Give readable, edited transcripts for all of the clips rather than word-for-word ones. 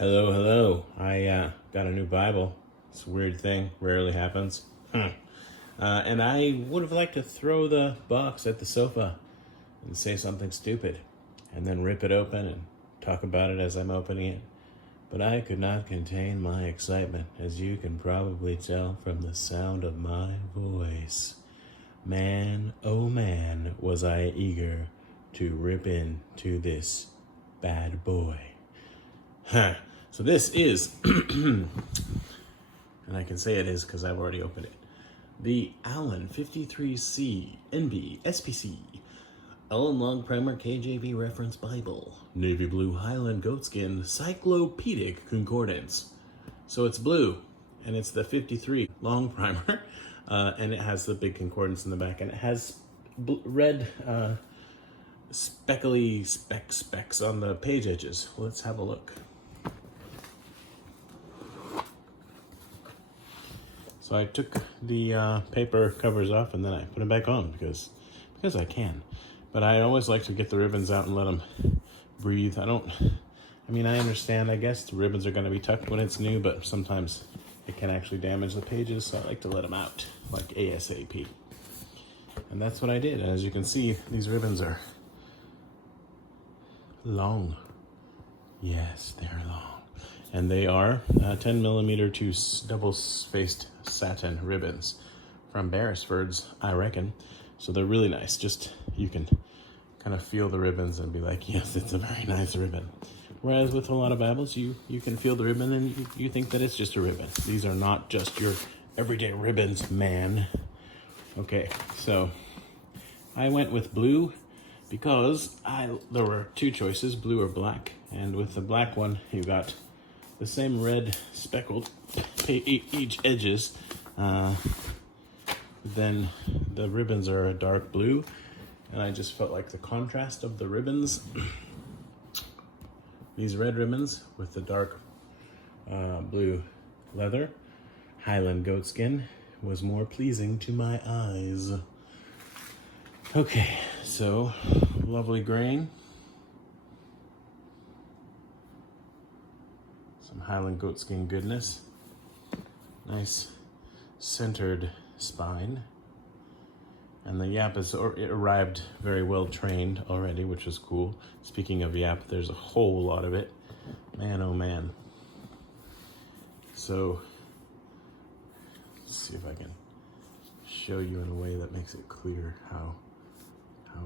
Hello, hello. I got a new Bible. It's a weird thing, rarely happens. And I would have liked to throw the box at the sofa and say something stupid, and then rip it open and talk about it as I'm opening it. But I could not contain my excitement, as you can probably tell from the sound of my voice. Man, oh man, was I eager to rip into this bad boy. So this is, and I can say it is because I've already opened it, the Allan 53C NB SPC Allan Long Primer KJV Reference Bible, Navy Blue Highland Goatskin Cyclopedic Concordance. So it's blue, and it's the 53 Long Primer, and it has the big concordance in the back, and it has red speckly specks on the page edges. Let's have a look. So I took the paper covers off and then I put them back on because I can. But I always like to get the ribbons out and let them breathe. I understand, I guess, the ribbons are going to be tucked when it's new, but sometimes it can actually damage the pages, so I like to let them out, like ASAP. And that's what I did. And as you can see, these ribbons are long. Yes, they're long. And they are 10 millimeter to double-spaced satin ribbons from Beresford's, I reckon. So they're really nice. Just, you can kind of feel the ribbons and be like, yes, it's a very nice ribbon. Whereas with a lot of Bibles, you can feel the ribbon and you think that it's just a ribbon. These are not just your everyday ribbons, man. Okay, so I went with blue because there were two choices, blue or black. And with the black one, you got the same red speckled each edges. Then the ribbons are a dark blue, and I just felt like the contrast of the ribbons, these red ribbons with the dark blue leather, Highland goatskin, was more pleasing to my eyes. Okay, so lovely grain. Some Highland goatskin goodness. Nice centered spine. And the yap it arrived very well trained already, which was cool. Speaking of yap, there's a whole lot of it. Man, oh man. So, let's see if I can show you in a way that makes it clear how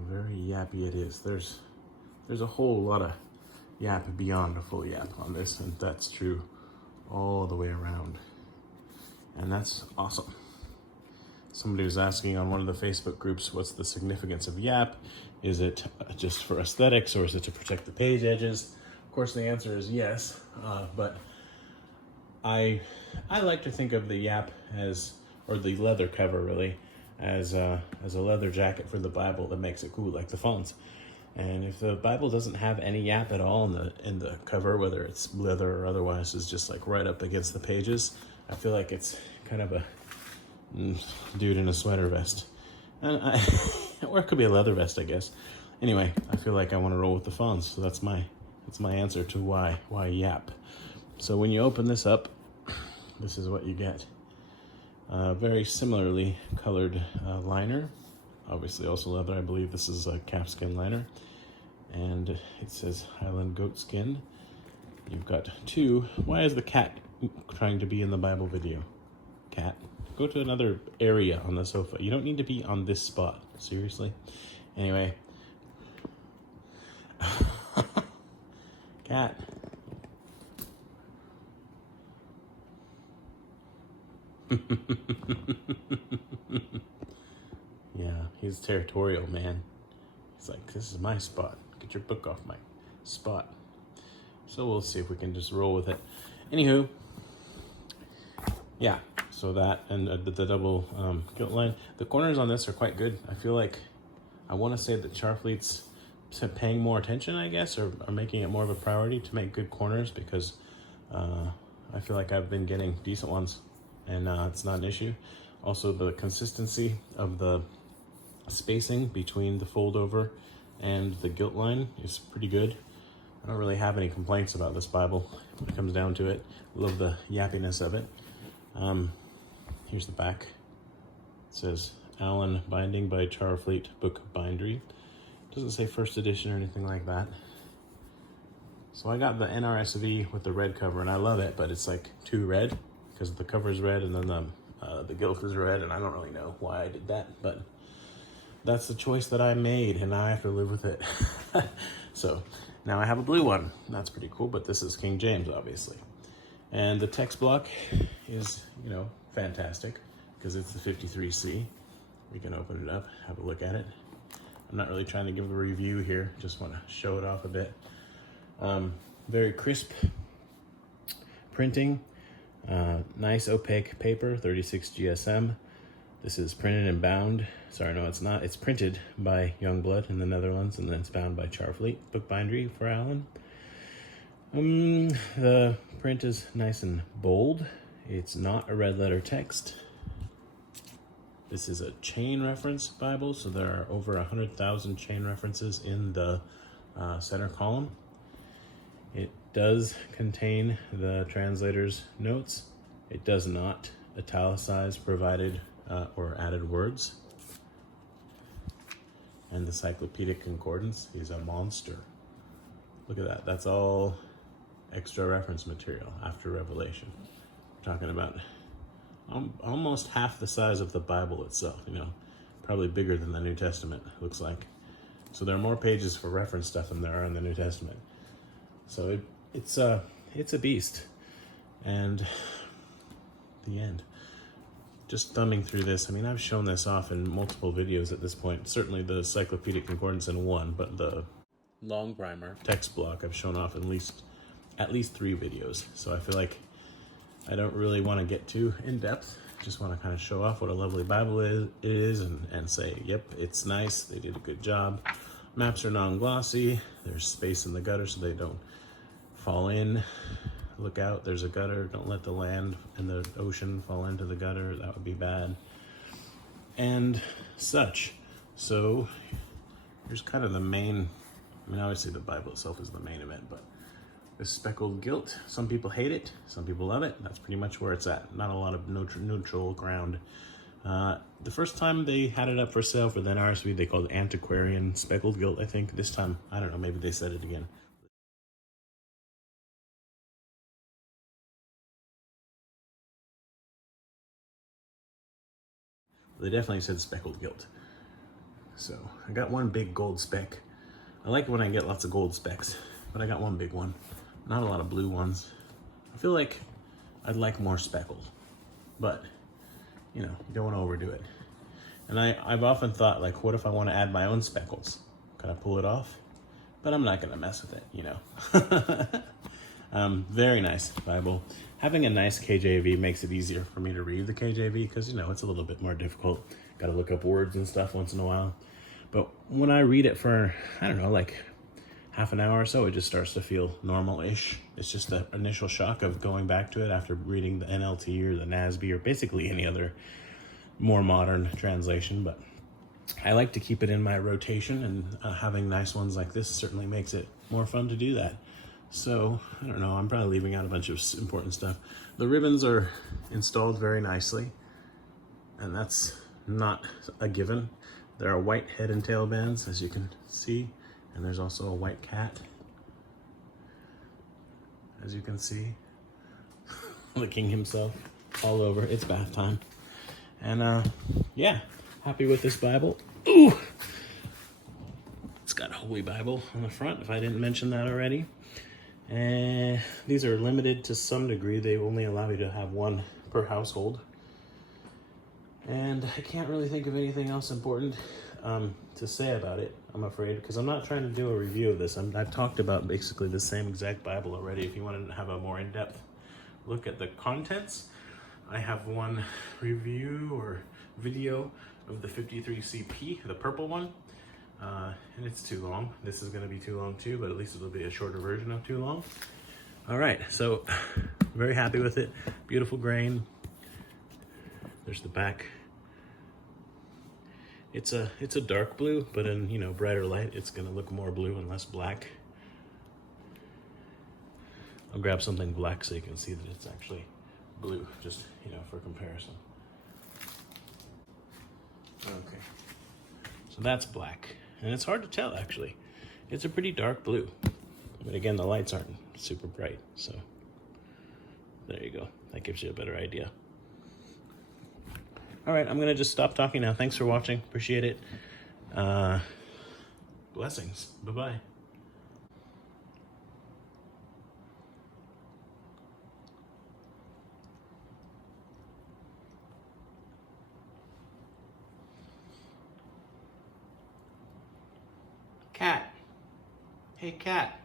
very yappy it is. There's a whole lot of yap beyond a full yap on this, and that's true all the way around. And that's awesome. Somebody was asking on one of the Facebook groups, what's the significance of yap? Is it just for aesthetics, or is it to protect the page edges? Of course, the answer is yes, but I like to think of the yap as, or the leather cover really, as a leather jacket for the Bible that makes it cool, like the fonts. And if the Bible doesn't have any yap at all in the cover, whether it's leather or otherwise, is just like right up against the pages, I feel like it's kind of a dude in a sweater vest. Or it could be a leather vest, I guess. Anyway, I feel like I want to roll with the fonts, so that's my answer to why yap. So when you open this up, this is what you get. Very similarly colored liner. Obviously also leather. I believe this is a calfskin liner. And it says Highland goatskin. You've got two. Why is the cat trying to be in the Bible video? Cat, go to another area on the sofa. You don't need to be on this spot. Seriously? Anyway. Cat. Yeah, he's territorial, man. He's like, this is my spot. Get your book off my spot. So we'll see if we can just roll with it. Anywho, yeah, so that and the double gilt line. The corners on this are quite good. I feel like, I want to say that Charfleet's paying more attention, I guess, or making it more of a priority to make good corners, because I feel like I've been getting decent ones, and it's not an issue. Also, the consistency of the spacing between the fold over and the gilt line is pretty good. I don't really have any complaints about this Bible when it comes down to it. Love the yappiness of it. Here's the back. It says Allan binding by Charfleet Book Bindery. Doesn't say first edition or anything like that. So I got the NRSV with the red cover, and I love it, but it's like too red because the cover is red and then the gilt is red, and I don't really know why I did that, but that's the choice that I made, and I have to live with it. So now I have a blue one. That's pretty cool, but this is King James, obviously. And the text block is, you know, fantastic because it's the 53C. We can open it up, have a look at it. I'm not really trying to give a review here, just want to show it off a bit. Very crisp printing, nice opaque paper, 36 GSM. This is printed and bound. Sorry, no, it's not. It's printed by Youngblood in the Netherlands, and then it's bound by Charfleet Book Bindery for Allan. The print is nice and bold. It's not a red letter text. This is a chain reference Bible, so there are over 100,000 chain references in the center column. It does contain the translator's notes. It does not italicize provided or added words. And the Cyclopedic Concordance is a monster. Look at that. That's all extra reference material after Revelation. We're talking about almost half the size of the Bible itself, you know, probably bigger than the New Testament, looks like. So there are more pages for reference stuff than there are in the New Testament. So it's a beast. And the end. Just thumbing through this, I mean, I've shown this off in multiple videos at this point. Certainly the Cyclopedic Concordance in one, but the long primer text block I've shown off at least 3 videos. So I feel like I don't really want to get too in depth. Just want to kind of show off what a lovely Bible it is and say, yep, it's nice. They did a good job. Maps are non-glossy. There's space in the gutter so they don't fall in. Look out, there's a gutter. Don't let the land and the ocean fall into the gutter. That would be bad. And such. So here's kind of the main, I mean, obviously the Bible itself is the main event, but this speckled gilt, some people hate it, some people love it. That's pretty much where it's at. Not a lot of neutral ground. The first time they had it up for sale for the NRSV, they called it antiquarian speckled gilt, I think. This time, I don't know, maybe they said it again. They definitely said speckled gilt. So I got one big gold speck. I like when I get lots of gold specks, but I got one big one. Not a lot of blue ones. I feel like I'd like more speckled, but you know, you don't want to overdo it. And I've often thought, like, what if I want to add my own speckles? Can I pull it off? But I'm not going to mess with it, you know. Very nice Bible. Having a nice KJV makes it easier for me to read the KJV because, you know, it's a little bit more difficult. Got to look up words and stuff once in a while. But when I read it for, I don't know, like half an hour or so, it just starts to feel normal-ish. It's just the initial shock of going back to it after reading the NLT or the NASB or basically any other more modern translation. But I like to keep it in my rotation, and having nice ones like this certainly makes it more fun to do that. So, I don't know, I'm probably leaving out a bunch of important stuff. The ribbons are installed very nicely, and that's not a given. There are white head and tail bands, as you can see, and there's also a white cat, as you can see, licking himself all over. It's bath time. And yeah, happy with this Bible. Ooh! It's got a Holy Bible on the front, if I didn't mention that already. And these are limited to some degree. They only allow you to have one per household. And I can't really think of anything else important to say about it, I'm afraid, because I'm not trying to do a review of this. I've talked about basically the same exact Bible already. If you want to have a more in-depth look at the contents, I have one review or video of the 53CP, the purple one. And it's too long. This is going to be too long too, but at least it'll be a shorter version of too long. All right, so very happy with it. Beautiful grain. There's the back. It's a dark blue, but in, you know, brighter light, it's going to look more blue and less black. I'll grab something black so you can see that it's actually blue, just, you know, for comparison. Okay, so that's black, and it's hard to tell actually. It's a pretty dark blue, but again, the lights aren't super bright, so there you go. That gives you a better idea. All right, I'm gonna just stop talking now. Thanks for watching, appreciate it. Blessings, bye-bye. Cat. Hey, cat.